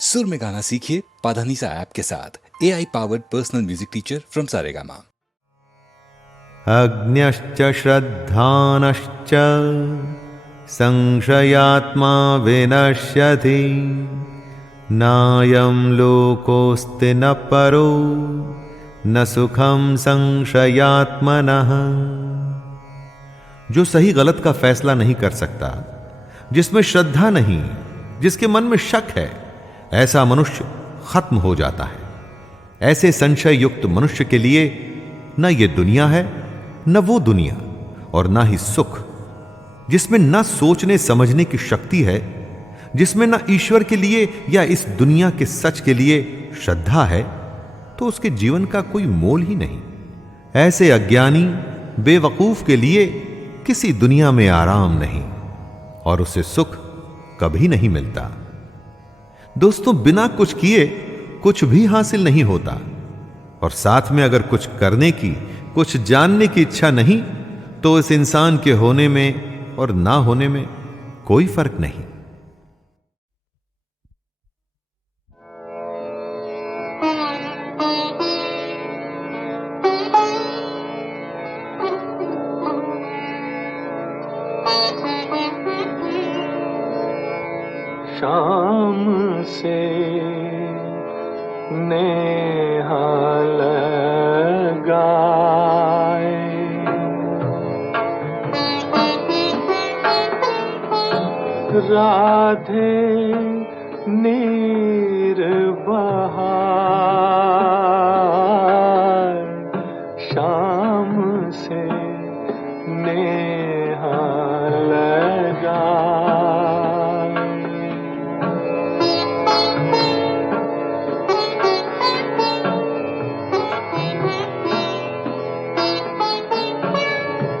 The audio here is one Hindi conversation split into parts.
सुर में गाना सीखिए पाधानीसा ऐप के साथ। AI powered personal music teacher from Saregama. अग्न्यश्च श्रद्धानश्च संशयात्मा विनश्यति नायं लोकोऽस्ति न परो न सुखम संशयात्मनः। जो सही गलत का फैसला नहीं कर सकता, जिसमें श्रद्धा नहीं, जिसके मन में शक है, ऐसा मनुष्य खत्म हो जाता है। ऐसे संशय युक्त मनुष्य के लिए न ये दुनिया है, न वो दुनिया, और ना ही सुख। जिसमें न सोचने समझने की शक्ति है, जिसमें न ईश्वर के लिए या इस दुनिया के सच के लिए श्रद्धा है, तो उसके जीवन का कोई मोल ही नहीं। ऐसे अज्ञानी बेवकूफ के लिए किसी दुनिया में आराम नहीं और उसे सुख कभी नहीं मिलता। दोस्तों, बिना कुछ किए कुछ भी हासिल नहीं होता, और साथ में अगर कुछ करने की, कुछ जानने की इच्छा नहीं, तो इस इंसान के होने में और ना होने में कोई फर्क नहीं। शाम से नेहा लगाए, राधे नीर बहार। शाम से नेहा लगाए,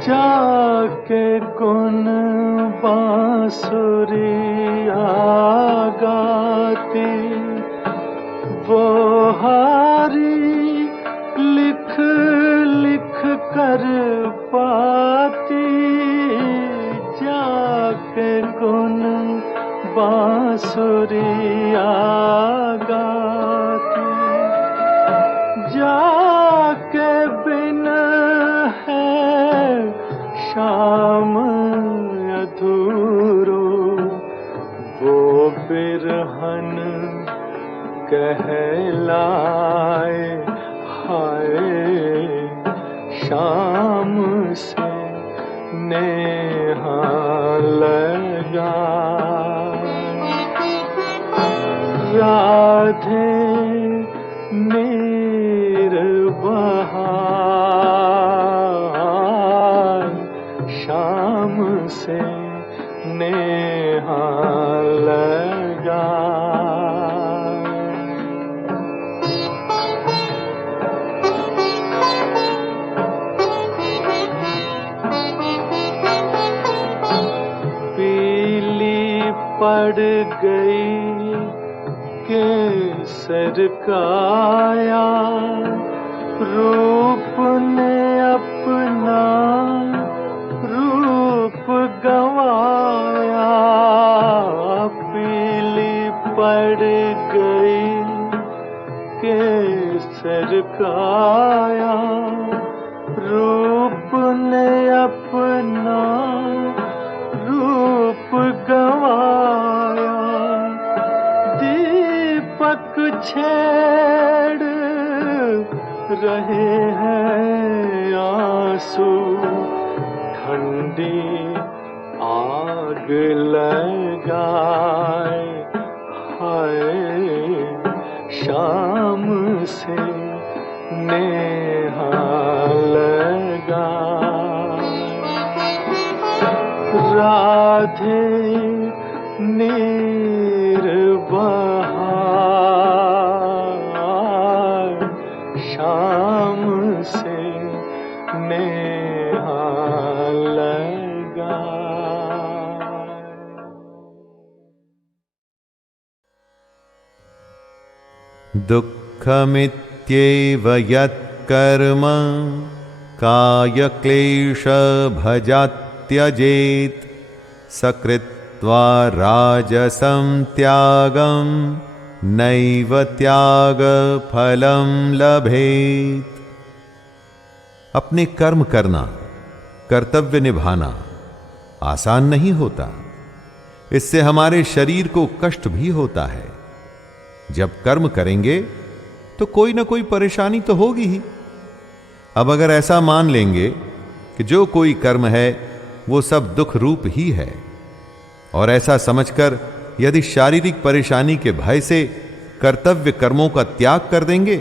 जाके गुन बांसुरिया गाती, वो हारी लिख लिख कर पाती। जाके गुन बांसुरिया गाती, जाके बिन है शाम अधूरो, वो बिरहन कहलाए। हाय शाम से नेहा लगाए, राधे नीर बहार। शाम से नेहा लगाए। पीली पड़ गई केसर काया, रूप ने अपना रूप गवाया। पीली पड़ गई केसर काया, रूप ने अपना रूप गवाया। दीपक छेड़ रहे हैं आंसू, ठंडी आग लगाए। हाय शाम से नेहा लगाए, राधे नीर बहार। शाम से नेहा लगाए। दुःखमित्येव यत्कर्म कायक्लेशभजात्यजेत् सकृत्वा राजसं त्यागं नैव त्याग फलम लभेत। अपने कर्म करना, कर्तव्य निभाना आसान नहीं होता। इससे हमारे शरीर को कष्ट भी होता है। जब कर्म करेंगे तो कोई ना कोई परेशानी तो होगी ही। अब अगर ऐसा मान लेंगे कि जो कोई कर्म है वो सब दुख रूप ही है, और ऐसा समझकर यदि शारीरिक परेशानी के भय से कर्तव्य कर्मों का त्याग कर देंगे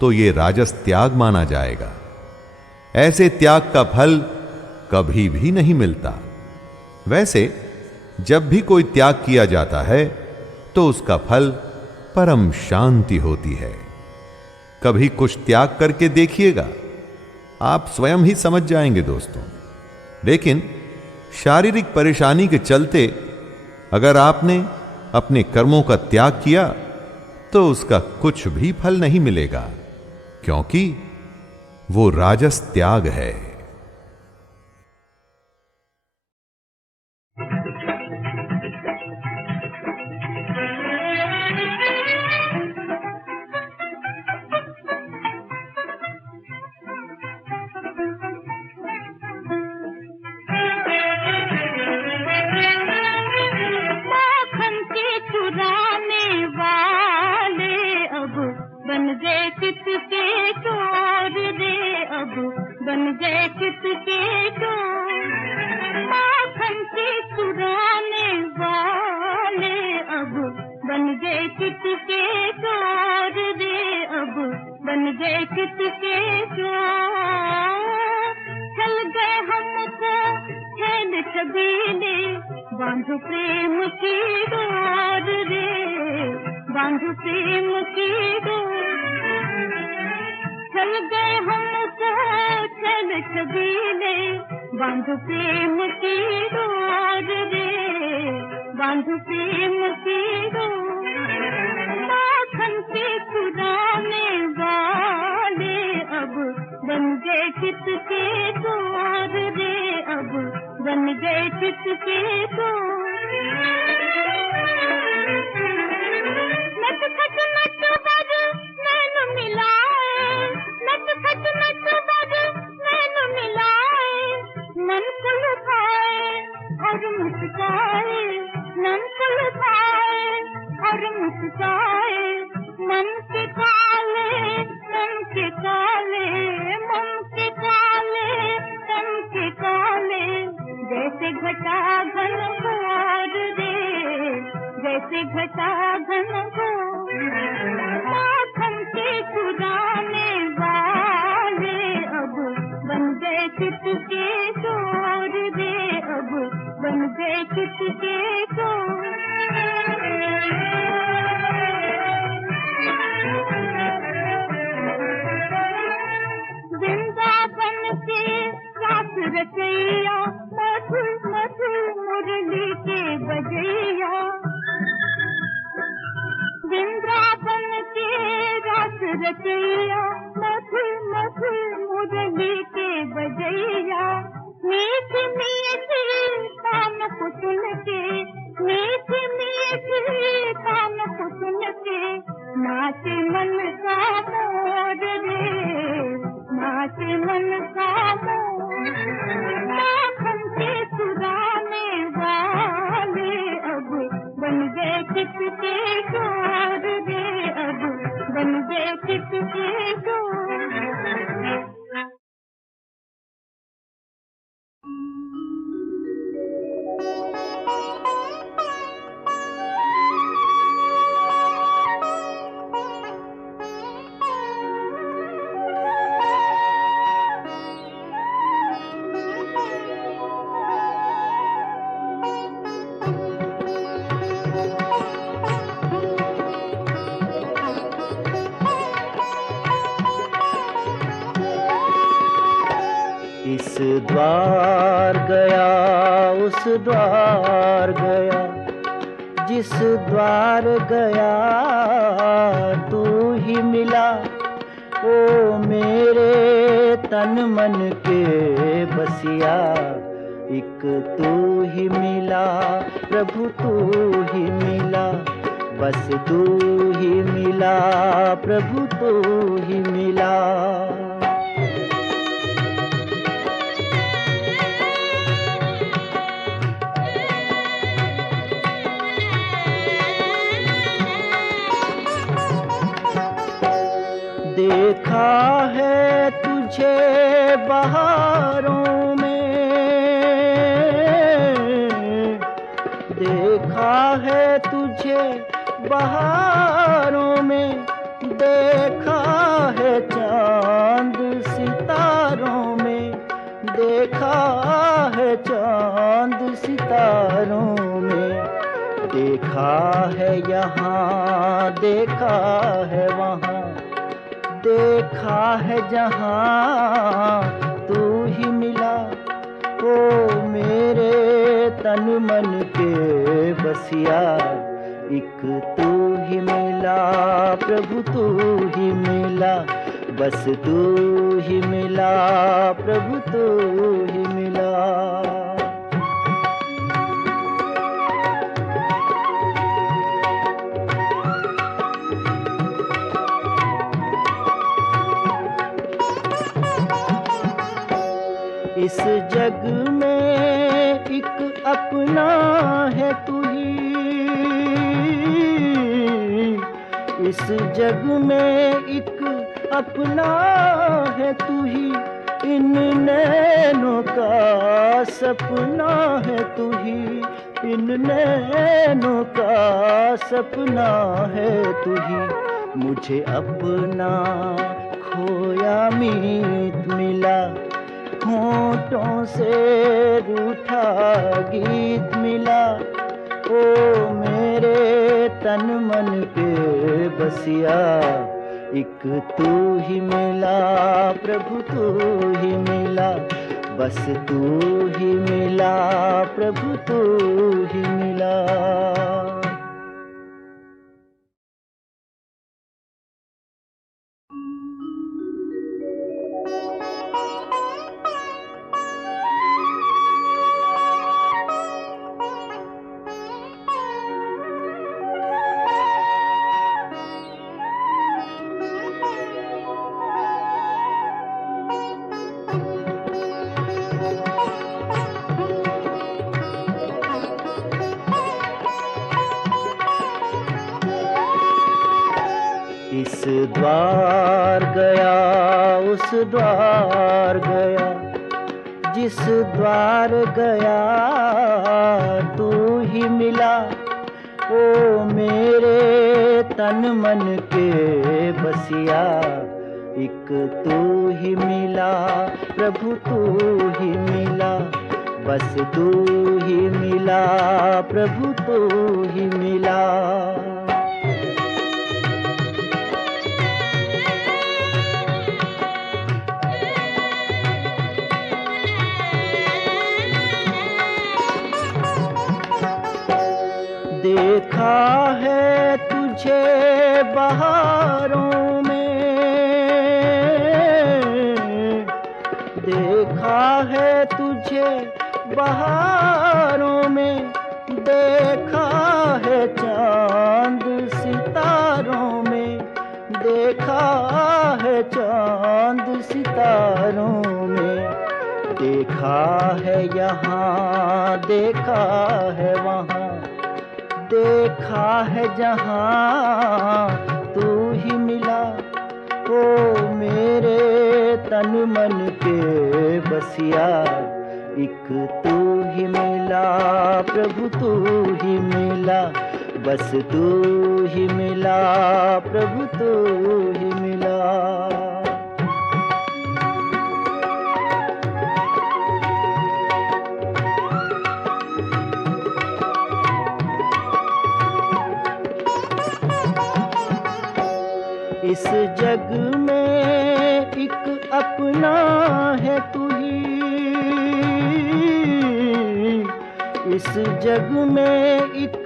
तो ये राजस त्याग माना जाएगा। ऐसे त्याग का फल कभी भी नहीं मिलता। वैसे जब भी कोई त्याग किया जाता है तो उसका फल परम शांति होती है। कभी कुछ त्याग करके देखिएगा, आप स्वयं ही समझ जाएंगे दोस्तों। लेकिन शारीरिक परेशानी के चलते अगर आपने अपने कर्मों का त्याग किया तो उसका कुछ भी फल नहीं मिलेगा, क्योंकि वो राजस त्याग है। बांधो प्रेम की डोर रे, बांधो प्रेम की डोर। चल गए हमको चल छबीले, बांधो प्रेम की डोर रे, बांधो प्रेम की डोर। माखन के चुराने वाले अब बन गए चित के चोर रे, अब बन गए चित के चोर। नटखट नटवर नैन मिलाए, नटखट नटवर नैन मिलाए, मन को लुभाए और मुस्काए, मन को लुभाए और मुस्काए। मन के काले मन के काले, मन के काले मन के काले, जैसे घटा घन घोर रे, जैसे घटा घन घोर। माखन के चुराने वाले अब बन गए चित के चोर रे, अब बन गए चित के चोर। वृंदावन के रास रचैया, मधुर मधुर मुरली के बजैया। वृंदावन के रास रचैया, मधुर मधुर मुरली के बजैया। मीठी मीठी कान को सुन के, मीठी मीठी कान को सुन के, नाचे मन का मोर रे, नाचे मन का मोर। माखन के चुराने वाले अब बन गए चित के चोर रे, अब बन गए चित के चोर। इस द्वार गया उस द्वार गया, जिस द्वार गया तू ही मिला। ओ मेरे तन मन के बसिया, एक तू ही मिला प्रभु, तू ही मिला। बस तू ही मिला प्रभु, तू ही मिला। देखा है तुझे बहारों में, देखा है तुझे बहारों में, देखा है चांद सितारों में, देखा है चांद सितारों में, देखा है यहाँ देखा है वहाँ, देखा है जहाँ तू ही मिला। ओ मेरे तन मन के बसिया, एक तू ही मिला प्रभु, तू ही मिला। बस तू ही मिला प्रभु, तू ही मिला। इस जग में एक अपना है तू ही, इस जग में एक अपना है तू ही, इन नैनों का सपना है तू ही, इन नैनों का सपना है तू ही। मुझे अपना खोया मीत मिला, होठों से रूठा गीत मिला। ओ मेरे तन मन के बसिया, एक तू ही मिला प्रभु, तू ही मिला। बस तू ही मिला प्रभु, तू ही मिला। इस द्वार गया उस द्वार गया, जिस द्वार गया तू ही मिला। ओ मेरे तन मन के बसिया, एक तू ही मिला प्रभु, तू ही मिला। बस तू ही मिला प्रभु, तू ही मिला। देखा है तुझे बहारों में, देखा है तुझे बहारों में, देखा है चांद सितारों में, देखा है चांद सितारों में, देखा है यहाँ देखा है वहाँ, देखा है जहाँ तू ही मिला। ओ मेरे तन मन के बसिया, एक तू ही मिला प्रभु, तू ही मिला। बस तू ही मिला प्रभु, तू ही मिला। इस जग में एक अपना है तू ही, इस जग में एक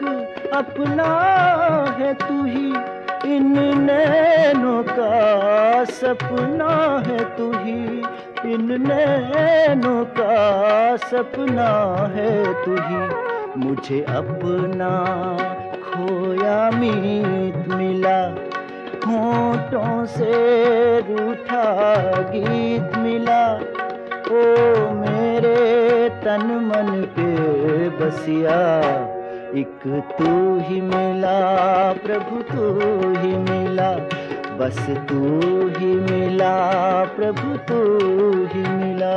अपना है तू ही, इन नैनों का सपना है तू ही, इन नैनों का सपना है तू ही। मुझे अपना खोया अमित मिला, होठों से रूठा गीत मिला। ओ मेरे तन मन के बसिया, एक तू ही मिला प्रभु, तू ही मिला, बस तू ही मिला प्रभु, तू ही मिला।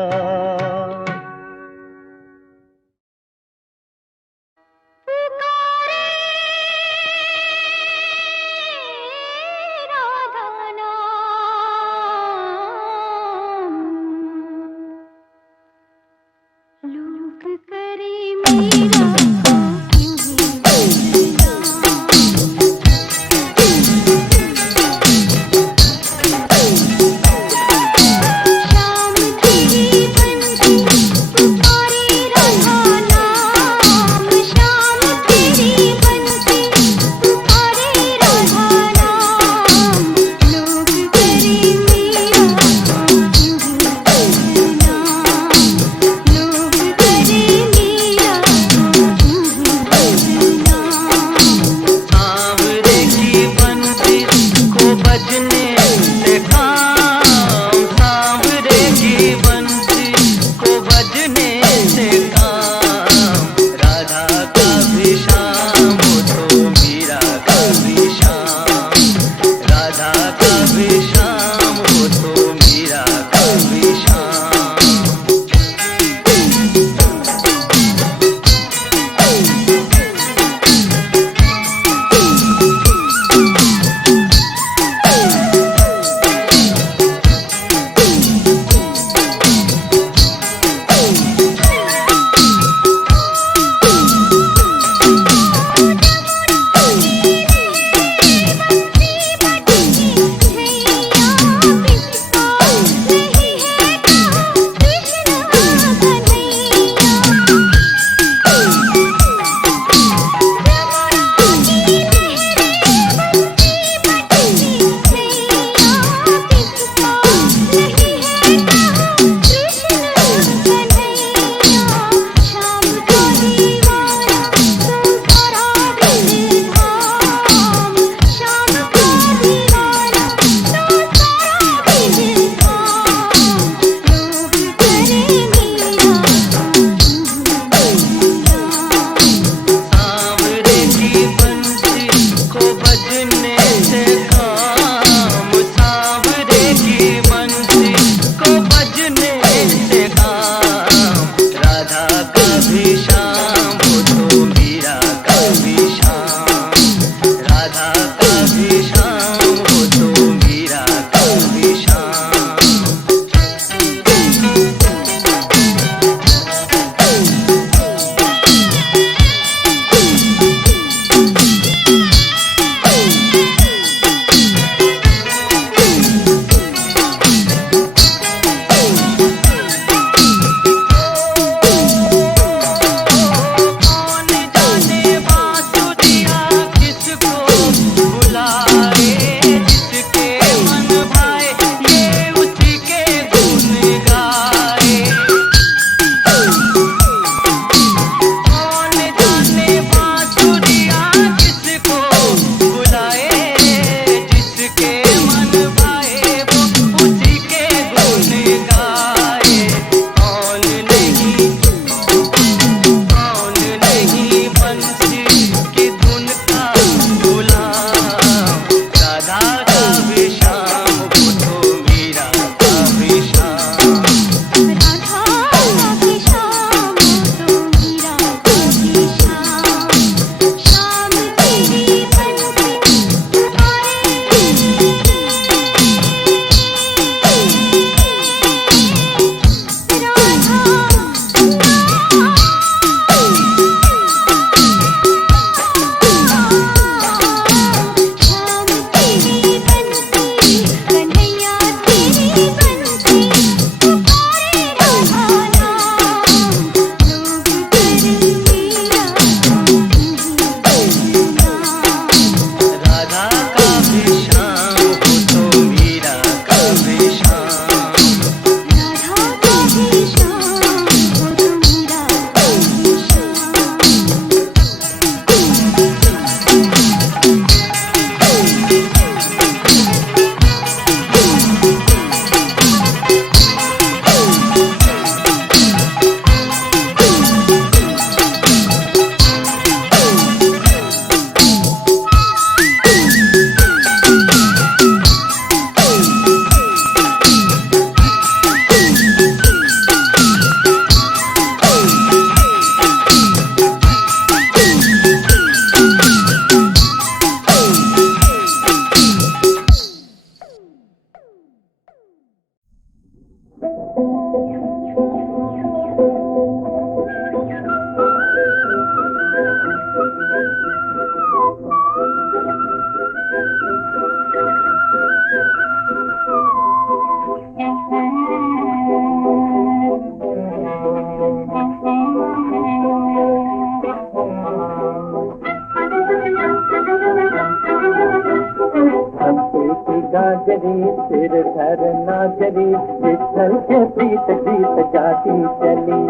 गाजरी सिर धरना जरी विठ्ठल के प्रीत गीत गाती चली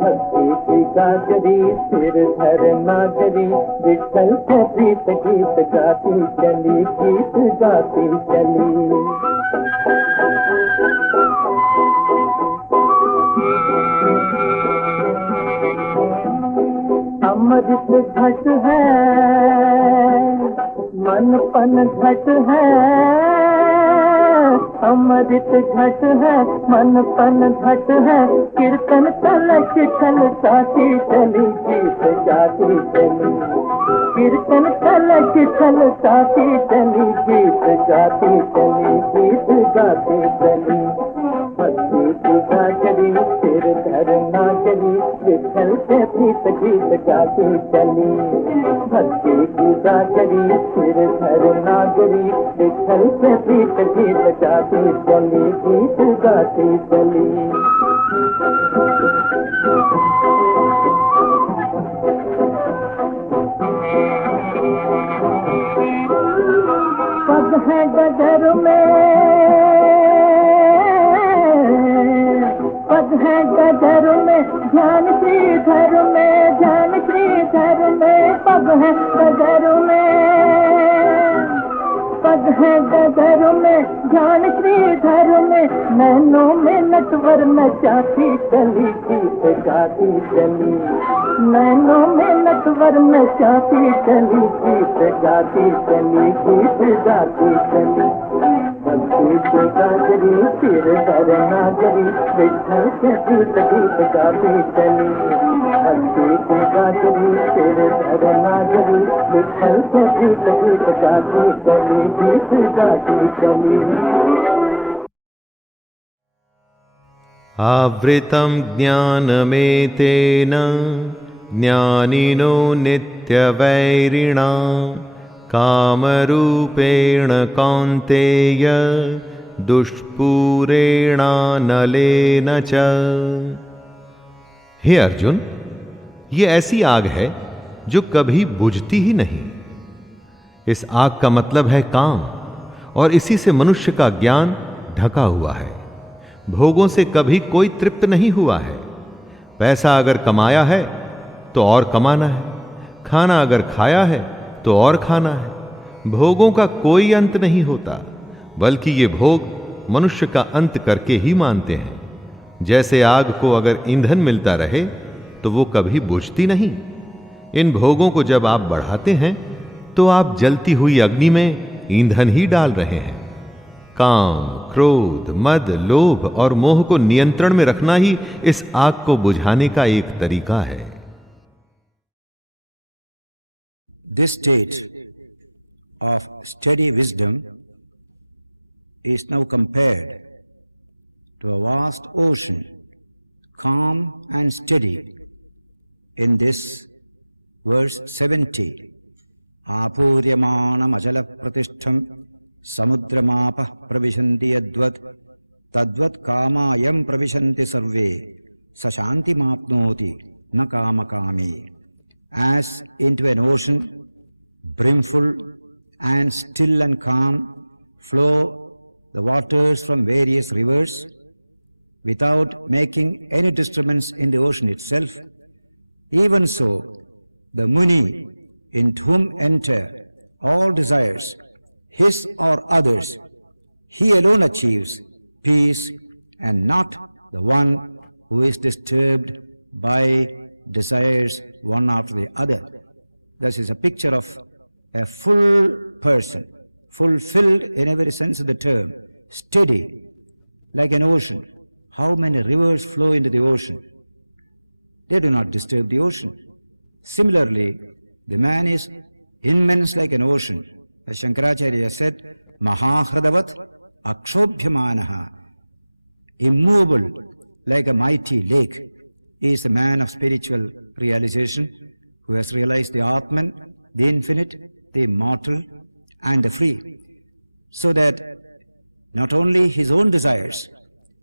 भक्ति की गाजरी सिर धरना जरी विठ्ठल के प्रीत गीत गाती चली गीत गाती चली अमृत घट है मन पन घट है अमृत घट है मन पन घट है कीर्तन तलक छल गाती चली गीत गाती चली कीर्तन तलक छल गाती चली गीत गाती चली गीत गाती चली भक्ति की गाजरी सिर धरना चली विठ्ठल के प्रीत गीत गाती चली भक्ति की गाजरी सिर धरना चली विठ्ठल के प्रीत गीत गाती चली गीत गाती चली पग है गदर में ध्यान श्रीधर में ध्यान श्रीधर में पग है गदर में ध्यान श्रीधर में नैनों में नटवर नचाती चली गीत गाती चली नैनों में नटवर नचाती चली गीत गाती चली गीत गाती चली भक्ति की गाजरी सिर धरना जरी विठ्ठल के प्रीत गीत गाती चली भक्ति की गाजरी सिर धरना जरी विठ्ठल के प्रीत गीत गाती चली गीत गाती चली आवृतं ज्ञानमेतेन ज्ञानिनो नित्यवैरिणा कामरूपेण कौन्तेय दुष्पूरेणानलेन च। हे अर्जुन, ये ऐसी आग है जो कभी बुझती ही नहीं। इस आग का मतलब है काम, और इसी से मनुष्य का ज्ञान ढका हुआ है। भोगों से कभी कोई तृप्त नहीं हुआ है। पैसा अगर कमाया है तो और कमाना है, खाना अगर खाया है तो और खाना है। भोगों का कोई अंत नहीं होता, बल्कि ये भोग मनुष्य का अंत करके ही मानते हैं। जैसे आग को अगर ईंधन मिलता रहे तो वो कभी बुझती नहीं। इन भोगों को जब आप बढ़ाते हैं तो आप जलती हुई अग्नि में ईंधन ही डाल रहे हैं। काम, क्रोध, मद, लोभ और मोह को नियंत्रण में रखना ही इस आग को बुझाने का एक तरीका है। This state of steady wisdom is now compared to a vast ocean, calm and steady. In this verse 70, Apuryamanam achala pratishtham samudramapah pravishanti yadvat tadvat kamayam pravishanti sarve sashanti mapnoti na kamakami. As into an ocean, brimful and still and calm, flow the waters from various rivers without making any disturbance in the ocean itself. Even so, the Muni, into whom enter all desires, his or others, he alone achieves peace and not the one who is disturbed by desires one after the other. This is a picture of a full person, fulfilled in every sense of the term, steady, like an ocean. How many rivers flow into the ocean? They do not disturb the ocean. Similarly, the man is immense like an ocean. As Shankaracharya said, Mahahridavat akshobhyamanaha, immovable like a mighty lake, is the man of spiritual realization who has realized the Atman, the infinite, the immortal, and the free. So that not only his own desires,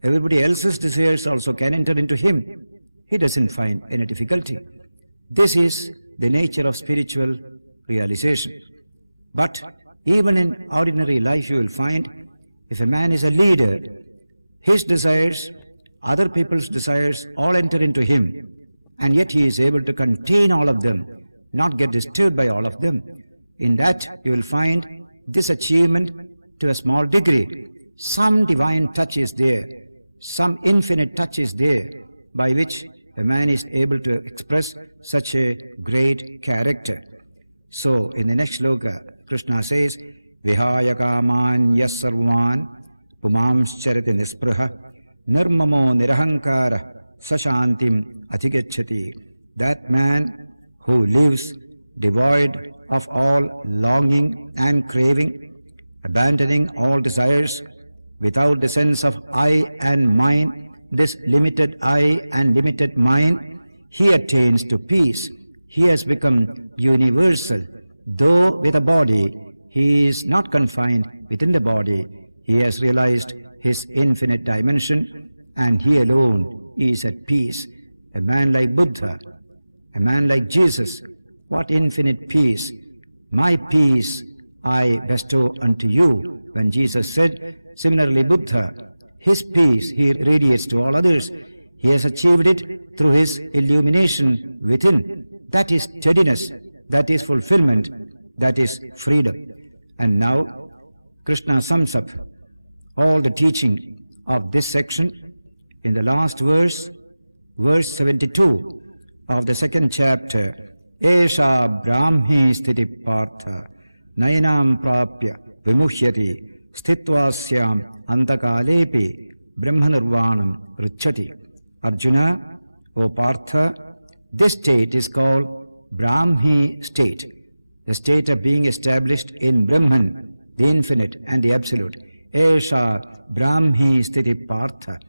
everybody else's desires also can enter into him. He doesn't find any difficulty. This is the nature of spiritual realization. But Even in ordinary life, you will find if a man is a leader, his desires, other people's desires all enter into him, and yet he is able to contain all of them, not get disturbed by all of them. In that, you will find this achievement to a small degree. Some divine touch is there, some infinite touch is there, by which a man is able to express such a great character. So, in the next sloka, Krishna says, Vihaya kaman yas sarvan pumamscharati nispraha nirmamo nirahankara sashantim adhigacchati. That man who lives devoid of all longing and craving, abandoning all desires, without the sense of I and mine, this limited I and limited mine, he attains to peace. He has become universal. Though with a body, he is not confined within the body. He has realized his infinite dimension, and he alone is at peace. A man like Buddha, a man like Jesus, what infinite peace! My peace I bestow unto you. When Jesus said, similarly Buddha, his peace he radiates to all others. He has achieved it through his illumination within. That is steadiness, that is fulfillment, that is freedom. And now Krishna sums up all the teaching of this section in the last verse, verse 72 of the second chapter. Esha brahmi sthiti partha nayanam prapya vimuhyati sthitvasyam antakalepi brahmanirvanam richati. Arjuna, O Partha, this state is called Brahmi state, the state of being established in Brahman, the infinite and the absolute. Esha Brahmi sthiti partha.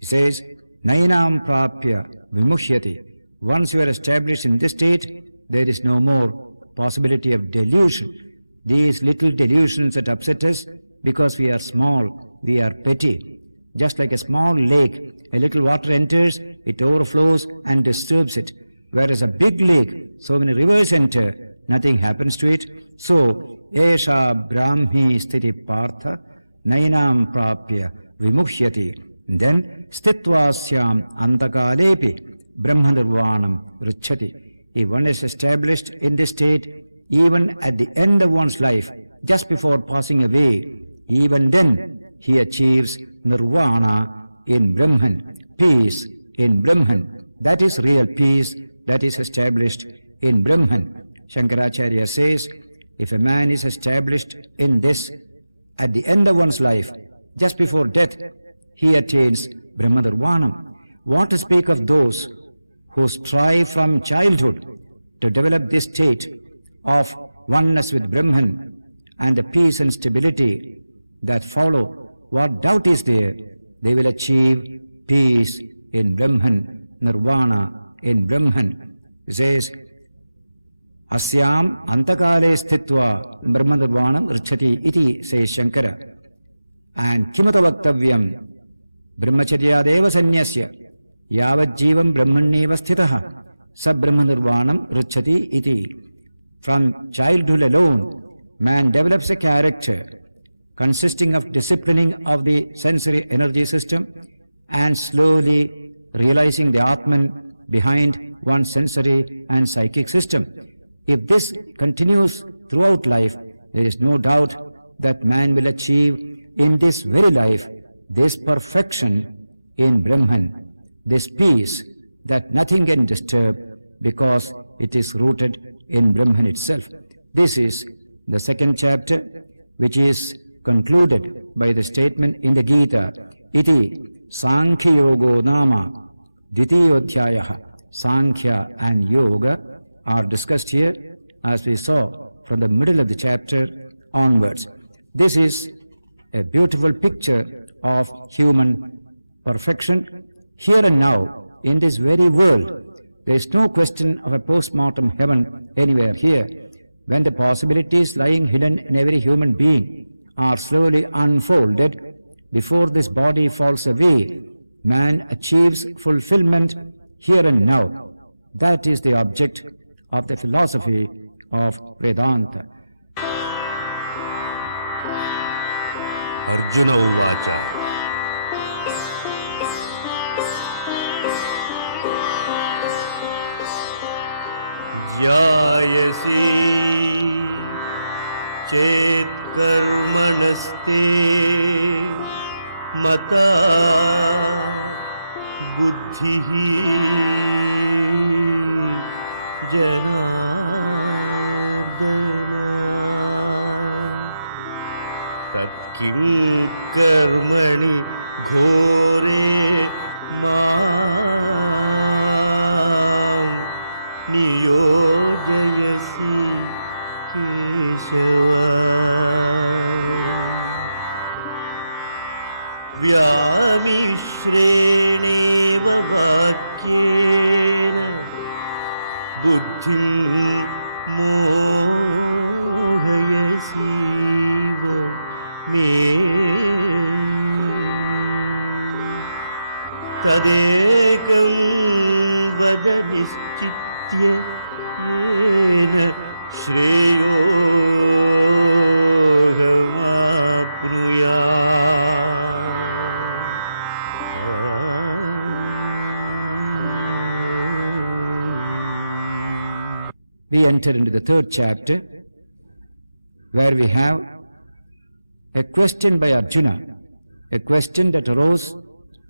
He says, Nayanam prapya vimuhyati. Once you are established in this state, there is no more possibility of delusion. These little delusions that upset us because we are small, we are petty. Just like a small lake, a little water enters, it overflows and disturbs it. Whereas a big lake, so many rivers enter, nothing happens to it. So, Esha Brahmi sthiti partha nayanam prapya vimuhyati. Then, sthitvasyam antakalepi brahmanirvanam richati. If one is established in this state, even at the end of one's life, just before passing away, even then he achieves nirvana in Brahman, peace in Brahman. That is real peace that is established in Brahman. Shankaracharya says, if a man is established in this at the end of one's life, just before death, he attains Brahmanirvanam. What to speak of those who strive from childhood to develop this state of oneness with Brahman and the peace and stability that follow? What doubt is there? They will achieve peace in Brahman, nirvana in Brahman. He says, Asyam antakale sthitva brahmanirvanam richati iti, says Shankara. And kimata vaktavyam brahmacharyadeva sanyasya yavat jivam brahmanyeva sthitaha sa brahmanirvanam richati iti. From childhood alone, man develops a character consisting of disciplining of the sensory energy system and slowly realizing the Atman behind one's sensory and psychic system. If this continues throughout life, there is no doubt that man will achieve in this very life this perfection in Brahman, this peace that nothing can disturb because it is rooted in Brahman itself. This is the second chapter, which is concluded by the statement in the Gita, Iti Sankhya Yogo Nama Dvitiyodhyayaha. Sankhya and Yoga are discussed here, as we saw from the middle of the chapter onwards. This is a beautiful picture of human perfection here and now in this very world. There is no question of a post-mortem heaven anywhere here. When the possibilities lying hidden in every human being are slowly unfolded, before this body falls away, man achieves fulfillment here and now. That is the object of the philosophy of Vedanta. Arjun उवाच ज्यायसि चेत् कर्मणस्ते मता बुद्धिः जनार्दन तत्किं कर्मणि घोरे मां नियोजयसि केशव व्यामिश्रेणेव वाक्येन बुद्धिं मोहयसीव मे तदेकं वद निश्चित्य येन श्रेयोऽहमाप्नुयाम्. We enter into the third chapter, where we have a question by Arjuna, a question that arose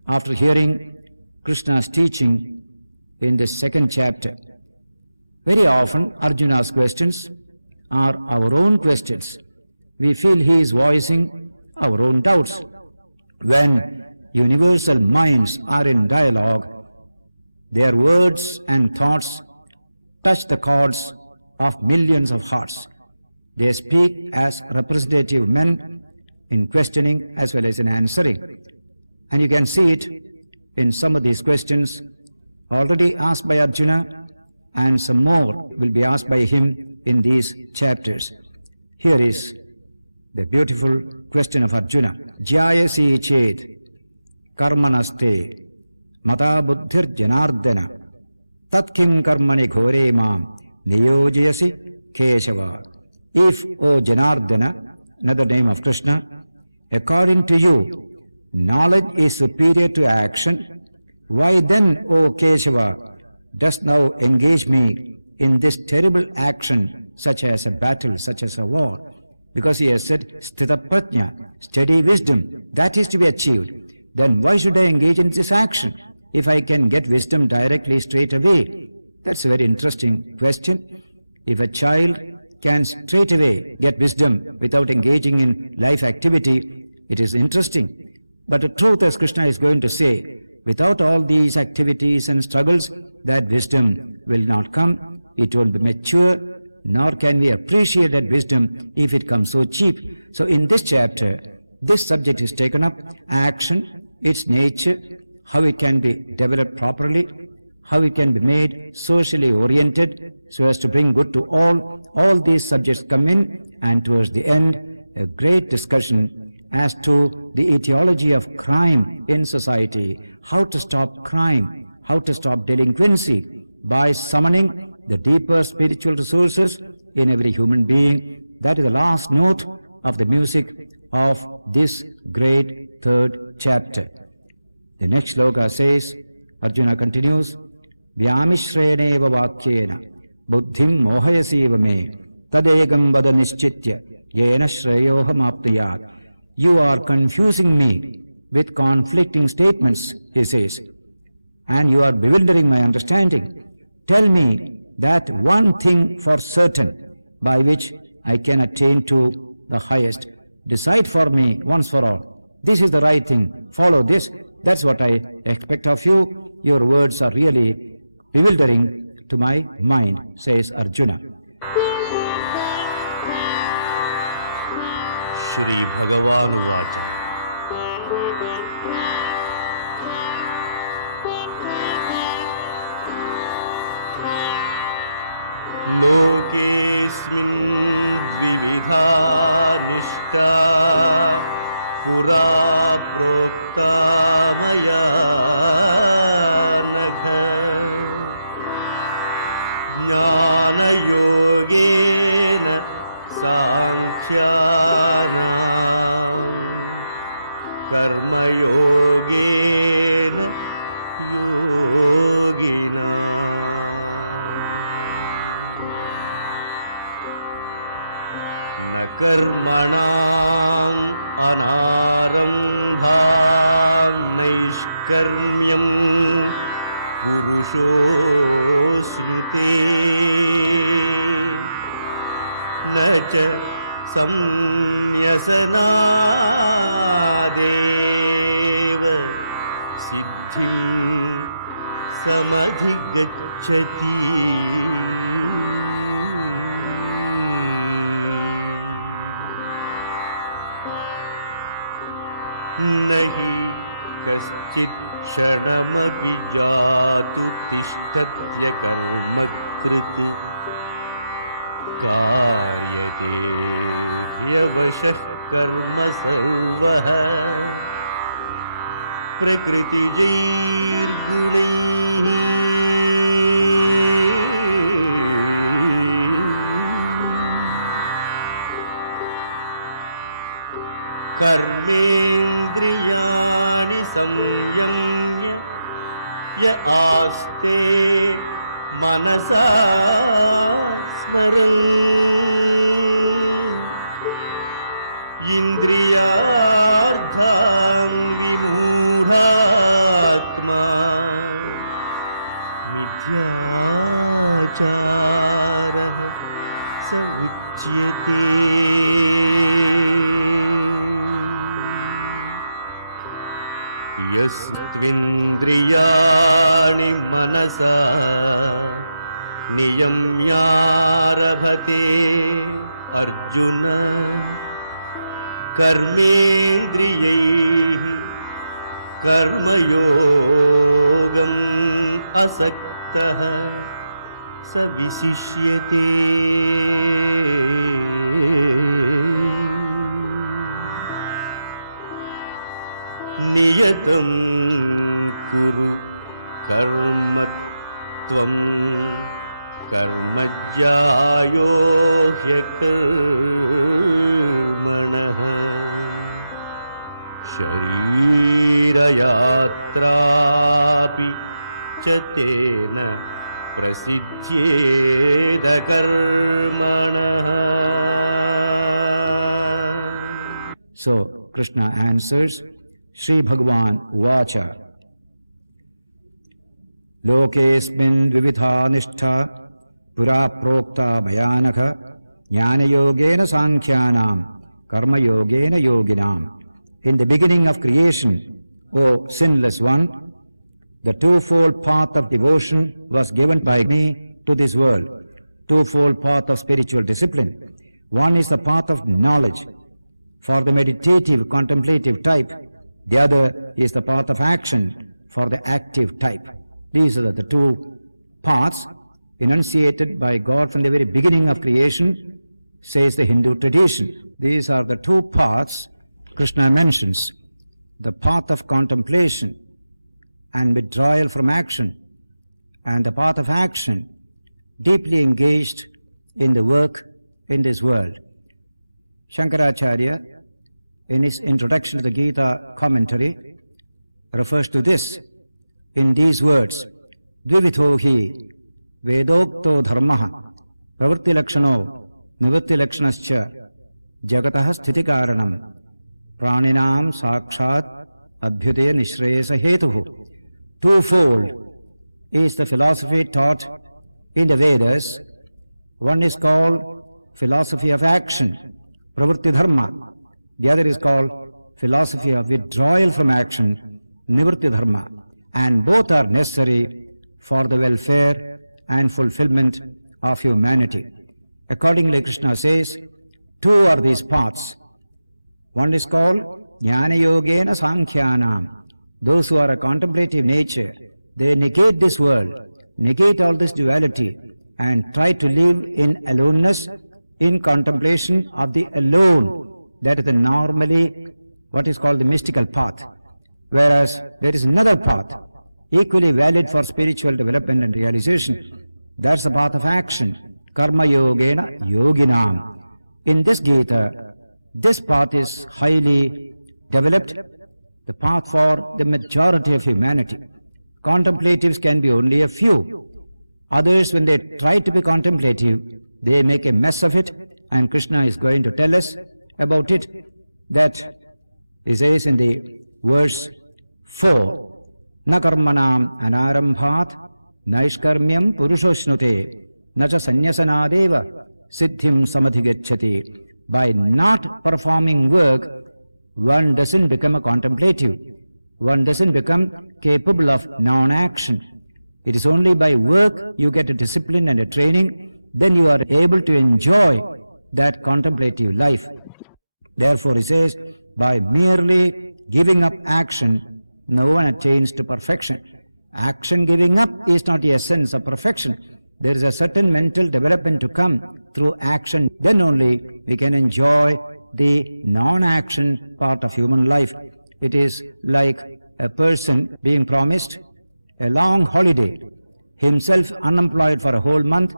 after hearing Krishna's teaching in the second chapter. Very often, Arjuna's questions are our own questions. We feel he is voicing our own doubts. When universal minds are in dialogue, their words and thoughts touch the chords of millions of hearts. They speak as representative men in questioning as well as in answering. And you can see it in some of these questions already asked by Arjuna, and some more will be asked by him in these chapters. Here is the beautiful question of Arjuna. Jyayasi chet karmanaste mata buddhir janardana tatkim karmani ghore mam niyojayasi keshava. If, O Janardana, another name of Krishna, according to you, knowledge is superior to action, why then, O Keshava, dost thou engage me in this terrible action, such as a battle, such as a war? Because he has said, Sthita Prajna, steady wisdom, that is to be achieved. Then why should I engage in this action if I can get wisdom directly straight away? That's a very interesting question. If a child can straight away get wisdom without engaging in life activity, it is interesting. But the truth, as Krishna is going to say, without all these activities and struggles, that wisdom will not come. It won't be mature, nor can we appreciate that wisdom if it comes so cheap. So in this chapter, this subject is taken up: action, its nature, how it can be developed properly, how it can be made socially oriented so as to bring good to all. All these subjects come in, and towards the end, a great discussion as to the etiology of crime in society, how to stop crime, how to stop delinquency by summoning the deeper spiritual resources in every human being. That is the last note of the music of this great third chapter. The next sloka says, Arjuna continues, Vyamishreneva vakyena buddhim mohayasiva me tadegam vada nischitya yena shreyoham apnayat. You are confusing me with conflicting statements, he says, and you are bewildering my understanding. Tell me that one thing for certain by which I can attain to the highest. Decide for me once for all. This is the right thing. Follow this. That's what I expect of you. Your words are really bewildering to my mind, says Arjuna. Shri भगवानुवाच लोकेऽस्मिन् द्विविधा निष्ठा पुरा प्रोक्ता मया नघ ज्ञानयोगेन सांख्यानां कर्मयोगेन योगिना न कर्मणाम् अनारम्भान् नैष्कर्म्यम् पुरुषोऽश्नुते न च संन्यसनादेव सिद्धिं समधिगच्छति न हि कश्चित् क्षणमपि जातु तिष्ठत्य कर्मकृत् कार्यते ह्यवशः कर्म सर्वः प्रकृतिजैर्गुणैः कर्मेन्द्रियाणि संयम्य य आस्ते मनसा स्मरन् इन्द्रियार्थान् विमूढात्मा मिथ्याचारः स उच्यते यस्त्विन्द्रियाणि मनसा नियम्यारभते अर्जुन कर्मेन्द्रियैः कर्मयोगम् असक्तः स विशिष्यते नियतं कुरु कर्म त्वं कर्मज्यायो ह्यकर्मणः शरीरयात्रापि च तेन प्रसिद्ध्येद कर्मणः. So Krishna answers, Shri Bhagavan Uvacha Lokesmin Dvividha Nishtha Pura Prokta Bhayanaka Jnana Yogena Sankhyanam Karma Yogena Yoginam. In the beginning of creation, O sinless one, the twofold path of devotion was given by me to this world. Twofold path of spiritual discipline. One is the path of knowledge for the meditative, contemplative type. The other is the path of action for the active type. These are the two paths enunciated by God from the very beginning of creation, says the Hindu tradition. These are the two paths Krishna mentions. The path of contemplation and withdrawal from action, and the path of action, deeply engaged in the work in this world. Shankaracharya, in his introduction to the Gita commentary, refers to this in these words: Dvividho hi vedokto dharmaha pravritti lakshano nivritti lakshanascha jagatah sthiti karanam praninam sakshat abhyudaya nishresa hetuhu. Twofold is the philosophy taught in the Vedas. One is called philosophy of action, pravritti dharma. The other is called philosophy of withdrawal from action, nivritti dharma. And both are necessary for the welfare and fulfillment of humanity. Accordingly, Krishna says, two are these paths. One is called Jnana Yogena Sankhyanam. Those who are a contemplative nature, they negate this world, negate all this duality, and try to live in aloneness, in contemplation of the alone. That is the normally what is called the mystical path. Whereas there is another path, equally valid for spiritual development and realization. That's the path of action, Karma Yogena Yoginam. In this Gita, this path is highly developed the path for the majority of humanity. Contemplatives can be only a few. Others, when they try to be contemplative, they make a mess of it, and Krishna is going to tell us about it. That he says in the verse 4, Na karmanam anarambhat naishkarmyam purushoshnute na cha sanyasanadeva siddhim samadhigacchati. By not performing work, one doesn't become a contemplative. One doesn't become capable of non-action. It is only by work you get a discipline and a training, then you are able to enjoy that contemplative life. Therefore, he says, by merely giving up action, no one attains to perfection. Action giving up is not the essence of perfection. There is a certain mental development to come through action. Then only we can enjoy the non-action part of human life. It is like a person being promised a long holiday, himself unemployed for a whole month.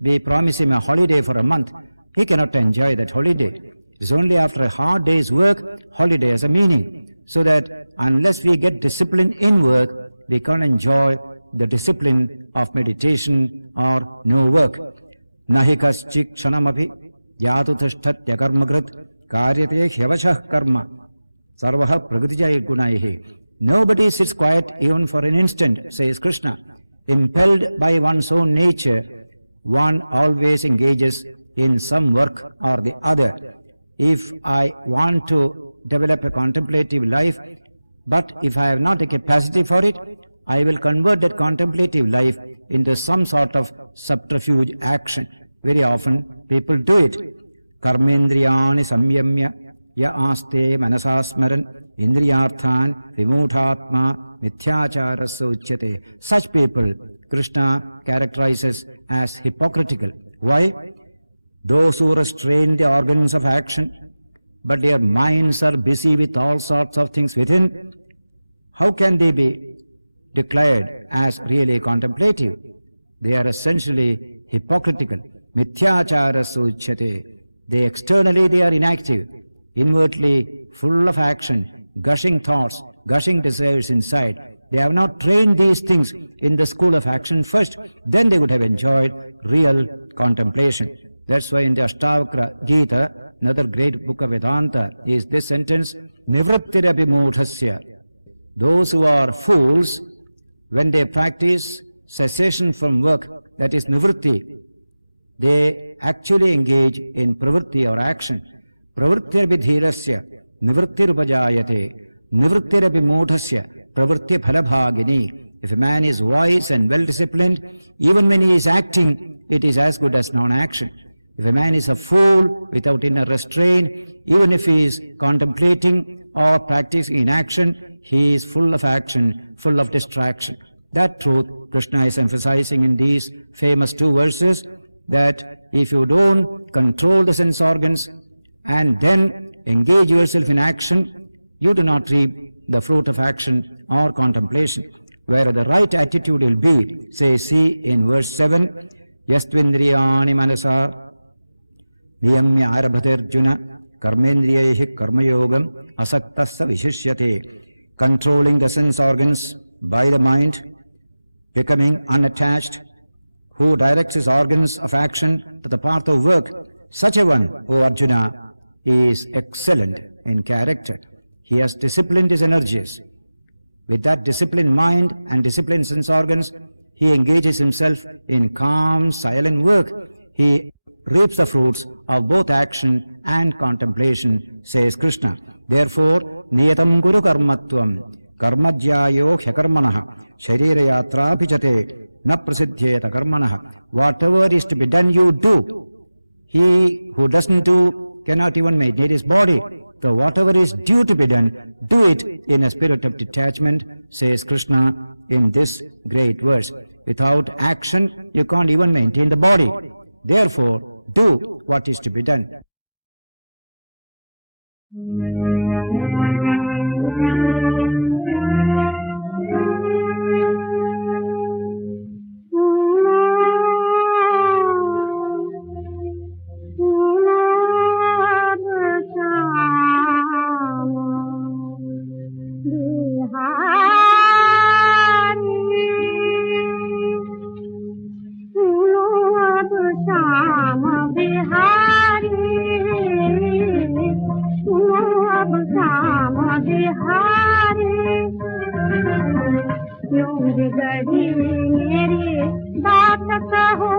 We promise him a holiday for a month. He cannot enjoy that holiday. It is only after a hard day's work, holiday has a meaning. So that unless we get discipline in work, we can't enjoy the discipline of meditation or no work. Nahi kaschik kshanamabhi yatu tishthatya karmagrat karyate hyavashah karma sarvaha pragatijay gunaihi. Nobody sits quiet even for an instant, says Krishna. Impelled by one's own nature, one always engages in some work or the other. If I want to develop a contemplative life, but if I have not a capacity for it, I will convert that contemplative life into some sort of subterfuge action. Very often people do it. Karmendriyani samyamya ya aste manasasmaran indriyarthan vimuthatma mithyacharasya uchyate. Such people Krishna characterizes as hypocritical. Why? Those who restrain the organs of action, but their minds are busy with all sorts of things within, how can they be declared as really contemplative? They are essentially hypocritical. Mithyacharasya uchyate. Externally they are inactive, inwardly full of action, gushing thoughts, gushing desires inside. They have not trained these things in the school of action first, then they would have enjoyed real contemplation. That's why in the Ashtavakra Gita, another great book of Vedanta, is this sentence, Nivrittirapi mudhasya. Those who are fools, when they practice cessation from work, that is nivritti, they actually engage in pravritti or action. Pravrittirabhi dhirasya nivrittirupajayate nivrittirapi mudhasya pravritti phalabhagini. If a man is wise and well-disciplined, even when he is acting, it is as good as non-action. If a man is a fool without inner restraint, even if he is contemplating or practicing in action, he is full of action, full of distraction. That truth Krishna is emphasizing in these famous two verses, that if you don't control the sense organs and then engage yourself in action, you do not reap the fruit of action or contemplation. Where the right attitude will be, says he in verse 7, Yastvindriyani manasa niyamya arabhatirjuna karmendriyahi karmayogam asaktassa vishishyate. Controlling the sense organs by the mind, becoming unattached, who directs his organs of action to the path of work. Such a one, O Arjuna, is excellent in character. He has disciplined his energies. With that disciplined mind and disciplined sense organs, he engages himself in calm, silent work. He reaps the fruits of both action and contemplation, says Krishna. Therefore, niyatam guru karmatvam karmajyayo hyakarmanaha sharirayatra pichate na prasidhyeta karmanaha. Whatever is to be done, you do. He who doesn't do cannot even maintain his body. So whatever is due to be done, do it in a spirit of detachment, says Krishna in this great verse. Without action, you can't even maintain the body. Therefore, do what is to be done. Bihari क्यों बिगड़ी मेरी बात कहो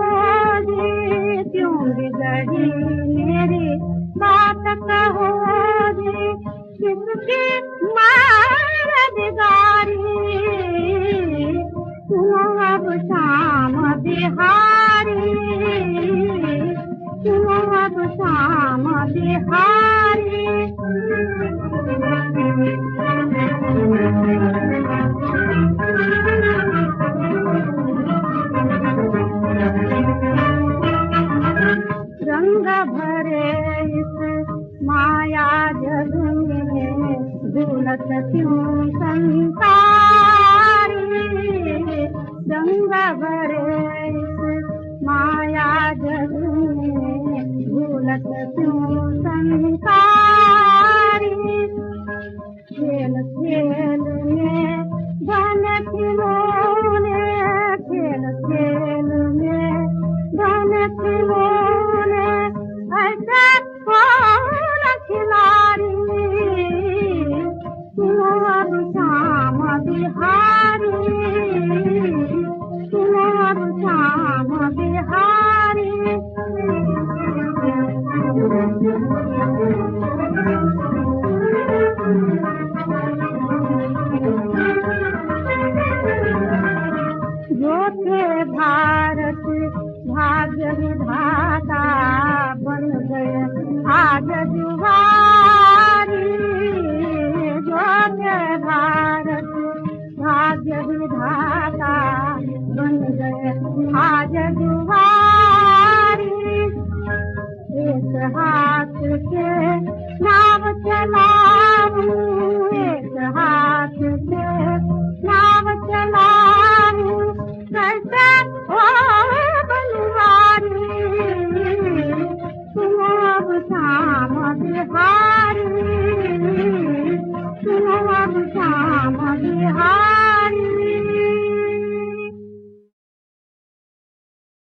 जी क्यों बिगड़ी मेरी बात कहो जी किसकी मार बिगारी सुनो अब शाम बिहारी सुनो अब शाम बिहारी रंग भरे इस माया जग में झूलत क्यों संसारी रंग भरे इस माया जग में झूलत क्यों संसारी खेल खेल में धन खिलौने खेल खेल में धन खिलौने ऐसे कौन खिलाड़ी सुनो अब शाम बिहारी सुनो अब शाम बिहारी